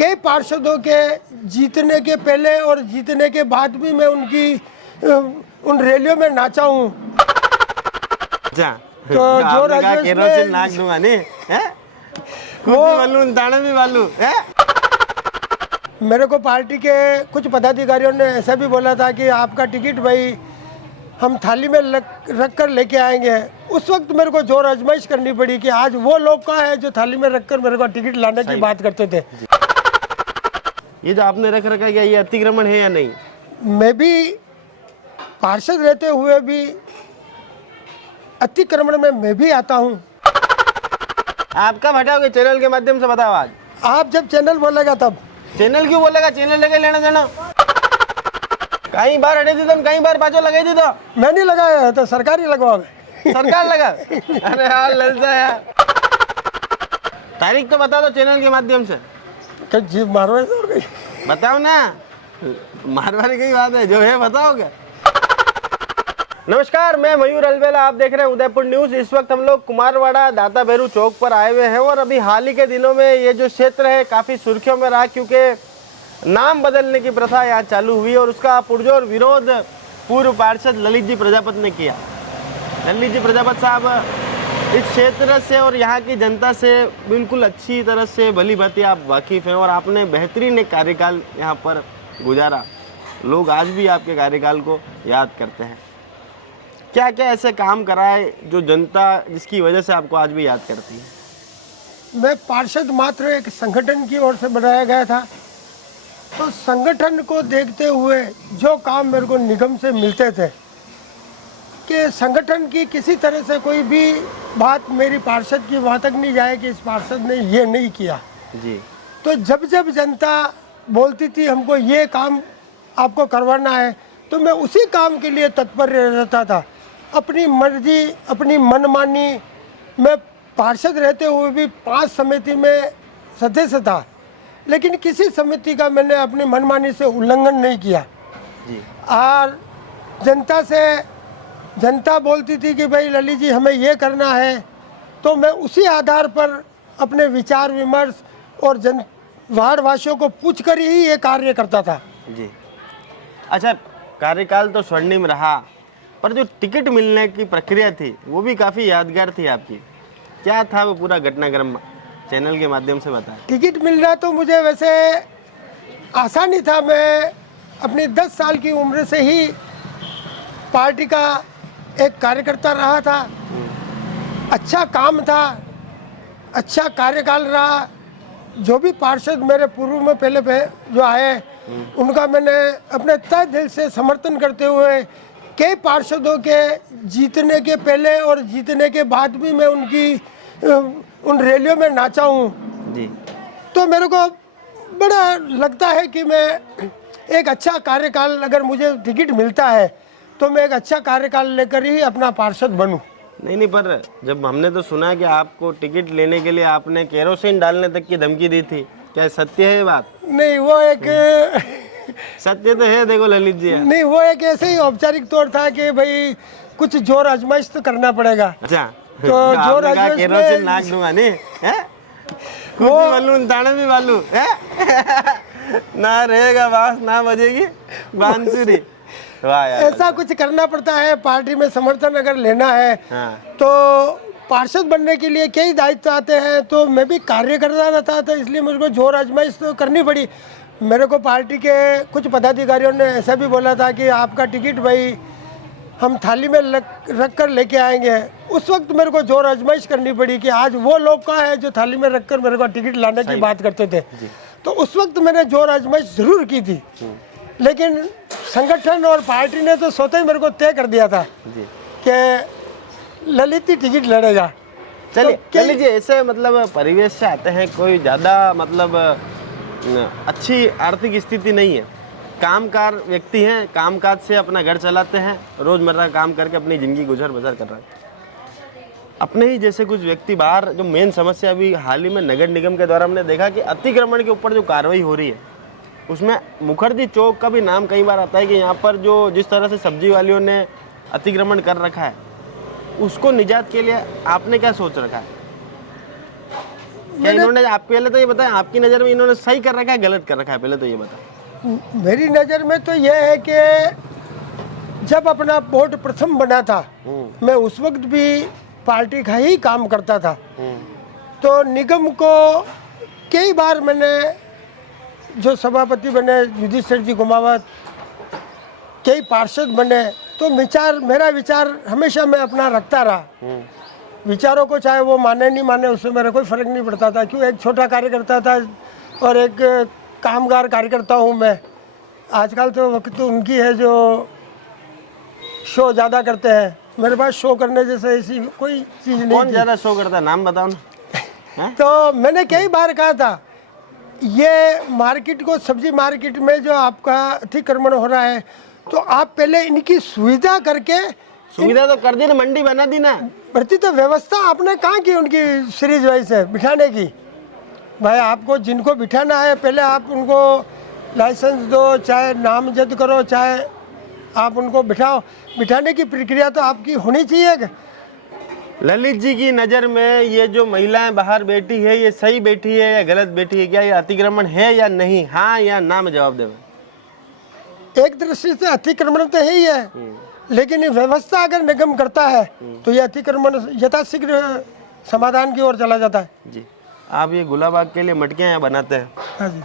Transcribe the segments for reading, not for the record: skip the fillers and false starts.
कई पार्षदों के जीतने के पहले और जीतने के बाद भी मैं उन रैलियों में नाचा हूँ। अच्छा, तो जो केरोसिन राजवंश नाक दूंगा नहीं है, खुद वो भी मालूम ताने भी मालूम है। मेरे को पार्टी के कुछ पदाधिकारियों ने ऐसा भी बोला था कि आपका टिकट भाई हम थाली में रख कर लेके आएंगे। उस वक्त मेरे को जोर आजमाइश करनी पड़ी कि आज वो लोग कहाँ है जो थाली में रखकर मेरे को टिकट लाने की बात करते थे। ये जो आपने रख रखा है ये अतिक्रमण है या नहीं? मैं भी पार्षद रहते हुए भी अतिक्रमण में मैं भी आता हूँ। आप कब हटाओगे? चैनल के माध्यम से बताओ आज। आप जब चैनल बोलेगा तब। चैनल क्यों बोलेगा? चैनल लगे लेना देना। कई बार हटे थी तुम, कई बार पाछो लगाई थी तो मैं नहीं लगाया है, तो सरकार ही लगवाओगे। सरकार लगा। अरे यार ललचा यार। तारीख तो बता दो चैनल के माध्यम से। क्या जीभ मारवाड़ी हो गई? बताओ ना, मारवाड़ी की बात है, जो है बताओगे। नमस्कार, मैं मयूर अलवेला, आप देख रहे हैं उदयपुर न्यूज। इस वक्त हम लोग कुमारवाड़ा दाता भैरू चौक पर आए हुए हैं और अभी हाल ही के दिनों में ये जो क्षेत्र है काफी सुर्खियों में रहा, क्योंकि नाम बदलने की प्रथा यहाँ चालू हुई और उसका पुरजोर विरोध पूर्व पार्षद ललित जी प्रजापत ने किया। ललित जी प्रजापत साहब इस क्षेत्र से और यहाँ की जनता से बिल्कुल अच्छी तरह से भली भांति आप वाकिफ़ हैं और आपने बेहतरीन एक कार्यकाल यहाँ पर गुजारा। लोग आज भी आपके कार्यकाल को याद करते हैं। क्या क्या ऐसे काम कराए जो जनता जिसकी वजह से आपको आज भी याद करती है? मैं पार्षद मात्र एक संगठन की ओर से बनाया गया था, तो संगठन को देखते हुए जो काम मेरे को निगम से मिलते थे कि संगठन की किसी तरह से कोई भी बात मेरी पार्षद की वहाँ तक नहीं जाए कि इस पार्षद ने ये नहीं किया जी। तो जब जब जनता बोलती थी हमको ये काम आपको करवाना है तो मैं उसी काम के लिए तत्पर रहता था। अपनी मर्जी, अपनी मनमानी, मैं पार्षद रहते हुए भी 5 समिति में सदस्य था, लेकिन किसी समिति का मैंने अपनी मनमानी से उल्लंघन नहीं किया जी। और जनता बोलती थी कि भाई ललित जी हमें ये करना है, तो मैं उसी आधार पर अपने विचार विमर्श और वार्ड वासियों को पूछकर ही ये कार्य करता था। जी। अच्छा, कार्यकाल तो स्वर्णिम रहा, पर जो टिकट मिलने की प्रक्रिया थी वो भी काफ़ी यादगार थी आपकी। क्या था वो पूरा घटनाक्रम? चैनल के माध्यम से बताएं। टिकट मिलना तो मुझे वैसे आसान ही था। मैं अपनी 10 साल की उम्र से ही पार्टी का एक कार्यकर्ता रहा था। अच्छा काम था, अच्छा कार्यकाल रहा। जो भी पार्षद मेरे पूर्व में पहले जो आए उनका मैंने अपने तहे दिल से समर्थन करते हुए कई पार्षदों के जीतने के पहले और जीतने के बाद भी मैं उन रैलियों में नाचा हूँ जी। तो मेरे को बड़ा लगता है कि मैं एक अच्छा कार्यकाल, अगर मुझे टिकट मिलता है तो मैं एक अच्छा कार्यकाल लेकर ही अपना पार्षद बनूं। नहीं, पर जब हमने तो सुना कि आपको टिकट लेने के लिए आपने केरोसिन डालने तक की धमकी दी थी, क्या सत्य है ये बात? नहीं, वो एक सत्य तो है, देखो ललित जी। नहीं, वो एक ऐसे ही औपचारिक तौर था कि भाई कुछ जोर आजमाइश तो करना पड़ेगा। अच्छा, तो जोर आजमाइश केरोसिन नाक दूंगा नहीं है, खुद भी मालूम ताने भी मालूम है। ना रहेगा बांस ना बजेगी बांसुरी। वाह यार, ऐसा कुछ करना पड़ता है। पार्टी में समर्थन अगर लेना है हाँ। तो पार्षद बनने के लिए कई दायित्व आते हैं, तो मैं भी कार्य करता रहता था, इसलिए मुझको जोर आजमाइश तो करनी पड़ी। मेरे को पार्टी के कुछ पदाधिकारियों ने ऐसा भी बोला था कि आपका टिकट भाई हम थाली में रख कर लेके आएंगे। उस वक्त मेरे को जोर आजमाइश करनी पड़ी कि आज वो लोग कहाँ है जो थाली में रख कर मेरे को टिकट लाने की बात करते थे। तो उस वक्त मैंने जोर आजमाइश ज़रूर की थी, लेकिन संगठन और पार्टी ने तो स्वतः ही मेरे को तय कर दिया था कि ललित ही टिकट लड़ेगा। चलिए तो ललित जी, ऐसे मतलब परिवेश से आते हैं, कोई ज़्यादा मतलब अच्छी आर्थिक स्थिति नहीं है, कामकार व्यक्ति हैं, कामकाज से अपना घर चलाते हैं, रोज़मर्रा काम करके अपनी ज़िंदगी गुजर बसर कर रहे हैं। अपने ही जैसे कुछ व्यक्ति बाहर, जो मेन समस्या अभी हाल ही में नगर निगम के द्वारा हमने देखा कि अतिक्रमण के ऊपर जो कार्रवाई हो रही है, उसमें मुखर्जी चौक का भी नाम कई बार आता है कि यहाँ पर जो जिस तरह से सब्जी वालियों ने अतिक्रमण कर रखा है, उसको निजात के लिए आपने क्या सोच रखा है? क्या इन्होंने आप पहले तो ये बताएं, आपकी नज़र में इन्होंने सही कर रखा है गलत कर रखा है, पहले तो ये बताएं। मेरी नज़र में तो यह है कि जब अपना बोर्ड प्रथम बना था, मैं उस वक्त भी पार्टी का ही काम करता था। तो निगम को कई बार मैंने, जो सभापति बने युधिष्ठिर जी कुमावत, कई पार्षद बने, तो मेरा विचार हमेशा मैं अपना रखता रहा। विचारों को चाहे वो माने नहीं माने, उससे मेरा कोई फर्क नहीं पड़ता था। क्यों, एक छोटा कार्यकर्ता था और एक कामगार कार्यकर्ता हूँ मैं। आजकल तो वक्त तो उनकी है जो शो ज़्यादा करते हैं, मेरे पास शो करने जैसे ऐसी कोई चीज़ नहीं। कौन ज़्यादा शो करता है, नाम बताओ ना। तो मैंने कई बार कहा था, ये मार्केट को, सब्जी मार्केट में जो आपका अतिक्रमण हो रहा है, तो आप पहले इनकी सुविधा करके, सुविधा तो कर दी ना, मंडी बना दी ना। बढ़ती तो व्यवस्था आपने कहाँ की उनकी सीरीज वाइज है बिठाने की। भाई आपको जिनको बिठाना है पहले आप उनको लाइसेंस दो, चाहे नामजद करो, चाहे आप उनको बिठाओ। बिठाने की प्रक्रिया तो आपकी होनी चाहिए। ललित जी की नज़र में ये जो महिलाएं बाहर बैठी है, ये सही बैठी है या गलत बैठी है? क्या ये अतिक्रमण है या नहीं? हाँ या ना में जवाब देवे। एक दृष्टि से अतिक्रमण तो है ही है, लेकिन ये व्यवस्था अगर निगम करता है तो ये अतिक्रमण यथाशीघ्र समाधान की ओर चला जाता है। जी, आप ये गुलाबाग के लिए मटकियाँ यहाँ बनाते हैं। हाँ जी।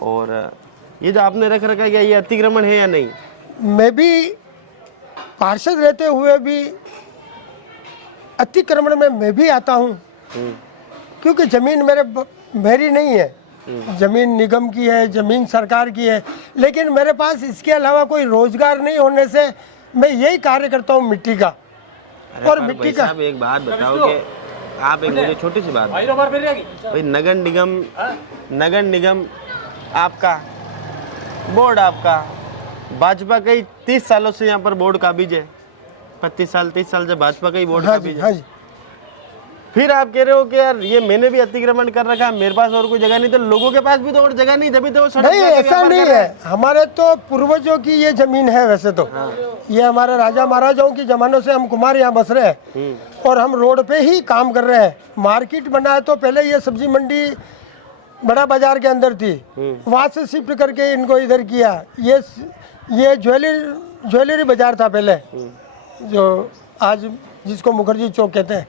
और ये जो आपने रख रखा है, क्या ये अतिक्रमण है या नहीं? मैं भी पार्षद रहते हुए भी अतिक्रमण में मैं भी आता हूँ, क्योंकि जमीन मेरी नहीं है, जमीन निगम की है, जमीन सरकार की है। लेकिन मेरे पास इसके अलावा कोई रोजगार नहीं होने से मैं यही कार्य करता हूँ मिट्टी का। और मिट्टी का एक बात बताओ कि आप एक मुझे छोटी सी बात भाई, नगर निगम आपका, बोर्ड आपका, भाजपा का ही 30 सालों से यहाँ पर बोर्ड काबिज है। 30 साल से भाजपा का ही बोर्ड काबिज है। हाँ जी। फिर आप कह रहे हो कि यार ये मैंने भी अतिक्रमण कर रखा है, मेरे पास और कोई जगह नहीं, तो लोगों के पास भी तो और जगह नहीं, तभी तो वो सड़क नहीं, ऐसा नहीं है। हमारे तो पूर्वजों की ये जमीन है वैसे तो। ये हमारे राजा महाराजाओं की जमानों से हम कुमार यहाँ बस रहे हैं और हम रोड पे ही काम कर रहे हैं। मार्केट बना है तो पहले ये सब्जी मंडी बड़ा बाजार के अंदर थी, वहाँ से शिफ्ट करके इनको इधर किया। ये ज्वेलरी बाजार था पहले, जो आज जिसको मुखर्जी चौक कहते हैं।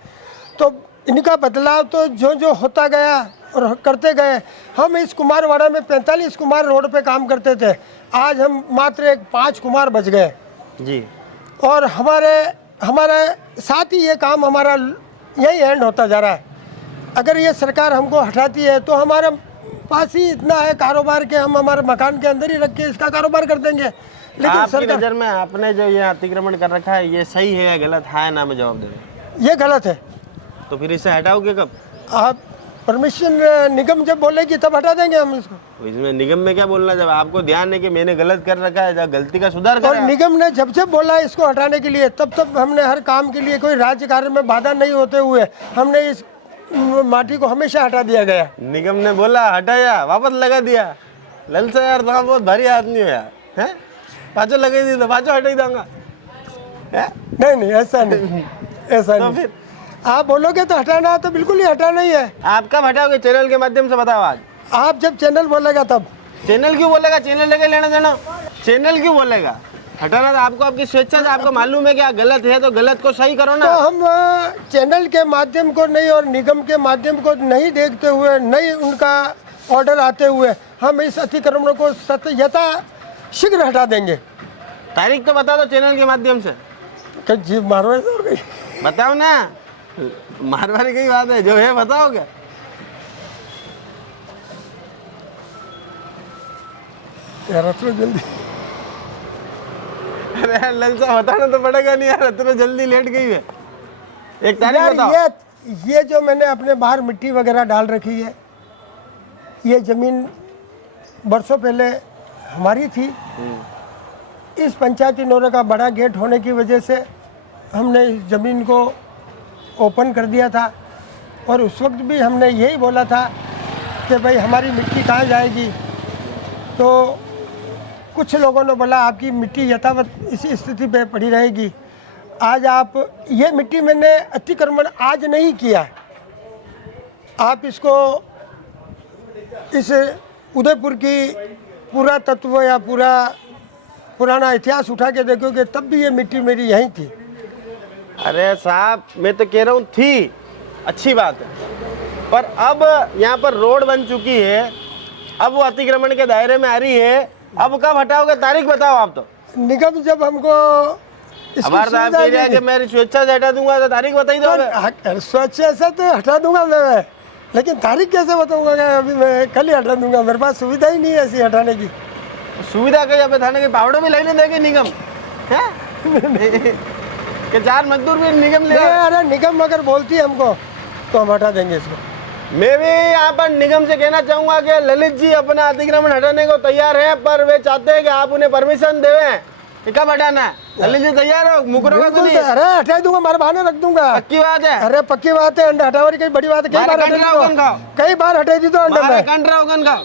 तो इनका बदलाव तो जो जो होता गया और करते गए। हम इस कुमारवाड़ा में 45 कुमार रोड पे काम करते थे, आज हम मात्र 5 कुमार बच गए जी। और हमारे साथ ही ये काम हमारा यही एंड होता जा रहा है। अगर ये सरकार हमको हटाती है तो हमारे पास ही इतना है कारोबार के, हम हमारे मकान के अंदर ही रख के इसका कारोबार कर देंगे। लेकिन आपकी नज़र में आपने जो ये अतिक्रमण कर रखा है, ये सही है या गलत? हाँ ना में जवाब दे। ये गलत है। तो फिर इसे हटाओगे कब? आप परमिशन निगम जब बोलेगी तब हटा देंगे हम इसको। तो इसमें निगम में क्या बोलना, जब आपको ध्यान है कि मैंने गलत कर रखा है, जब गलती का सुधार और करा। निगम ने जब बोला इसको हटाने के लिए, तब हमने हर काम के लिए, कोई राज्य कार्य में बाधा नहीं होते हुए हमने इस माटी को हमेशा हटा दिया गया। निगम ने बोला हटाया, वापस लगा दिया। ललचा यार था, बहुत भारी आदमी हो यार, है? पाँचों लगा दी तो पाँचों हटा ही दूंगा। नहीं, ऐसा नहीं, ऐसा तो नहीं। फिर आप बोलोगे तो हटाना है तो बिल्कुल ही हटाना ही है। आप कब हटाओगे? चैनल के माध्यम से बताओ आज। आप जब चैनल बोलेगा तब। चैनल क्यों बोलेगा? चैनल लेके लेना देना, चैनल क्यों बोलेगा? हटाना तो आपको आपकी स्वेच्छा से, आपको मालूम है क्या गलत है तो गलत को सही करो ना। तो हम चैनल के माध्यम को नहीं और निगम के माध्यम को नहीं देखते हुए, नहीं उनका ऑर्डर आते हुए हम इस अतिक्रमण को यथाशीघ्र हटा देंगे। तारीख तो बता दो चैनल के माध्यम से। जी मारवाड़ी हो गई, बताओ ना, मारवाड़ी की बात है, जो है बताओ क्या? यार इतना जल्दी, अरे यार ललचा बताना तो पड़ेगा नहीं यार, इतना जल्दी लेट गई है। एक तारीख यार बताओ। ये जो मैंने अपने बाहर मिट्टी वगैरह डाल रखी है, ये ज़मीन बरसों पहले हमारी थी। इस पंचायती नोरे का बड़ा गेट होने की वजह से हमने इस ज़मीन को ओपन कर दिया था और उस वक्त भी हमने यही बोला था कि भाई हमारी मिट्टी कहाँ जाएगी। तो कुछ लोगों ने बोला आपकी मिट्टी यथावत इसी स्थिति पे पड़ी रहेगी। आज आप ये मिट्टी, मैंने अतिक्रमण आज नहीं किया, आप इसको इस उदयपुर की पूरा तत्व या पूरा पुराना इतिहास उठा के देखोगे तब भी ये मिट्टी मेरी यहीं थी। अरे साहब मैं तो कह रहा हूँ थी, अच्छी बात है, पर अब यहाँ पर रोड बन चुकी है, अब वो अतिक्रमण के दायरे में आ रही है, अब कब हटाओगे तारीख बताओ आप। तो निगम जब हमको हमारा साहब कह रहे हैं कि मैं स्वेच्छा से हटा दूंगा, तो तारीख बता ही दो। स्वेच्छा से तो हटा दूंगा मैं, लेकिन तारीख कैसे बताऊंगा कि अभी मैं कल ही हटा दूंगा, मेरे पास सुविधा ही नहीं है ऐसी हटाने की। सुविधा का जब थाने के पावड़े में लेने देंगे निगम है कि 4 मजदूर भी निगम ले। अरे निगम अगर बोलती है हमको तो हम हटा देंगे इसको। मैं भी यहाँ पर निगम से कहना चाहूंगा कि ललित जी अपना अतिक्रमण हटाने को तैयार है, पर वे चाहते हैं कि आप उन्हें परमिशन देवें कि कब हटाना है। ललित जी तैयार हो, मुकरो का तो नहीं? अरे हटा दूंगा, मारे बहाने रख दूंगा। पक्की बात है? अरे पक्की बात है, अंडा हटाने की बड़ी बात है। कई बार हटाई दी तो अंडा में,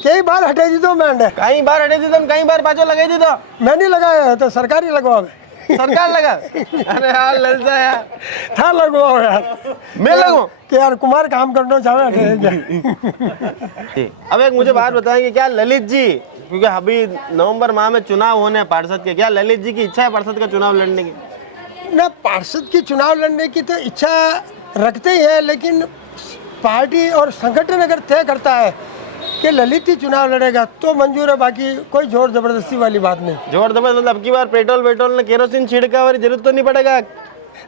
कई बार हटाई दी तो मैं अंडा, कई बार हटाई दी तो, कई बार पाछो लगाई दी तो मैं नहीं लगाया, तो सरकार ही लगवाओ। सरकार लगा? अरे यार ललचा यार, था लगवाओ यार, मैं लगूं कि यार कुमार काम करना चाहे। अब एक मुझे बात बताएंगे, क्या ललित जी, क्योंकि अभी नवंबर माह में चुनाव होने हैं पार्षद के, क्या ललित जी की इच्छा है पार्षद का चुनाव लड़ने की? ना, पार्षद की चुनाव लड़ने की तो इच्छा रखते ही है, लेकिन पार्टी और संगठन अगर तय करता है कि ललित ही चुनाव लड़ेगा तो मंजूर है, बाकी कोई जोर जबरदस्ती वाली बात नहीं। जोर जबरदस्ती मतलब अब की बार पेट्रोल ने केरोसिन छिड़का वाली जरूरत तो नहीं पड़ेगा?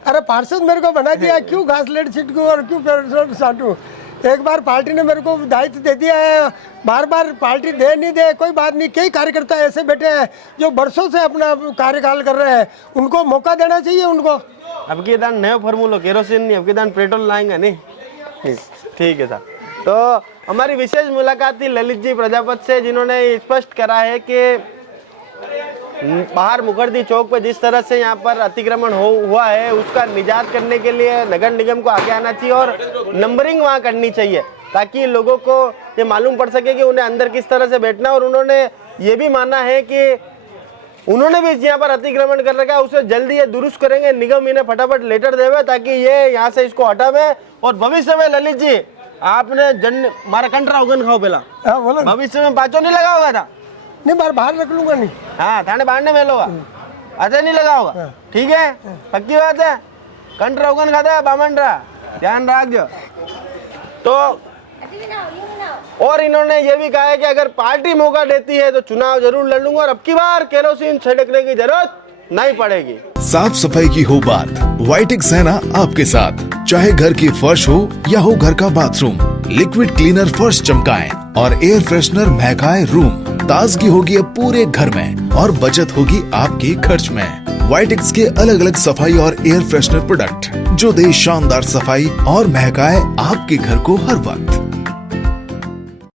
अरे पार्षद मेरे को बना दिया, क्यों घास लेट छिटकूं और क्यों पेट्रोल साटूं? एक बार पार्टी ने मेरे को दायित्व दे दिया है, बार बार पार्टी दे नहीं दे कोई बात नहीं। कई कार्यकर्ता ऐसे बैठे हैं जो बरसों से अपना कार्यकाल कर रहे हैं, उनको मौका देना चाहिए उनको। अब की दान नया फॉर्मूला केरोसिन नहीं, अब की दान पेट्रोल लाएंगे नहीं। ठीक है साहब, तो हमारी विशेष मुलाकात थी ललित जी प्रजापत से, जिन्होंने स्पष्ट करा है कि बाहर मुखर्जी चौक पे जिस तरह से यहाँ पर अतिक्रमण हुआ है, उसका निजात करने के लिए नगर निगम को आगे आना चाहिए और नंबरिंग वहाँ करनी चाहिए, ताकि लोगों को ये मालूम पड़ सके कि उन्हें अंदर किस तरह से बैठना। और उन्होंने ये भी माना है कि उन्होंने भी यहाँ पर अतिक्रमण कर रखा है, उसे जल्दी ये दुरुस्त करेंगे, निगम इन्हें फटाफट लेटर देवे ताकि ये यहाँ से इसको हटावे। और भविष्य में ललित जी आपने मारा कंट्रा उगन खाओ पहला, भविष्य में पाचो नहीं लगा होगा था? नहीं, बाहर रख लूंगा नहीं। हाँ, थाने बाहर में लोगा, अच्छा नहीं लगा होगा, ठीक है, पक्की बात है। कंट्रा उगन खाता है बामंड्रा, ध्यान रख जो। तो और इन्होंने ये भी कहा है कि अगर पार्टी मौका देती है तो चुनाव जरूर लड़ लूंगा और अब की बार केरोसिन छिड़कने की जरूरत नहीं पड़ेगी। साफ सफाई की हो बात, वाइटेक्स है ना आपके साथ। चाहे घर की फर्श हो या हो घर का बाथरूम, लिक्विड क्लीनर फर्श चमकाएं और एयर फ्रेशनर महकाए रूम। ताजगी होगी अब पूरे घर में और बचत होगी आपके खर्च में। वाइटेक्स के अलग अलग सफाई और एयर फ्रेशनर प्रोडक्ट जो दे शानदार सफाई और महकाए आपके घर को हर वक्त।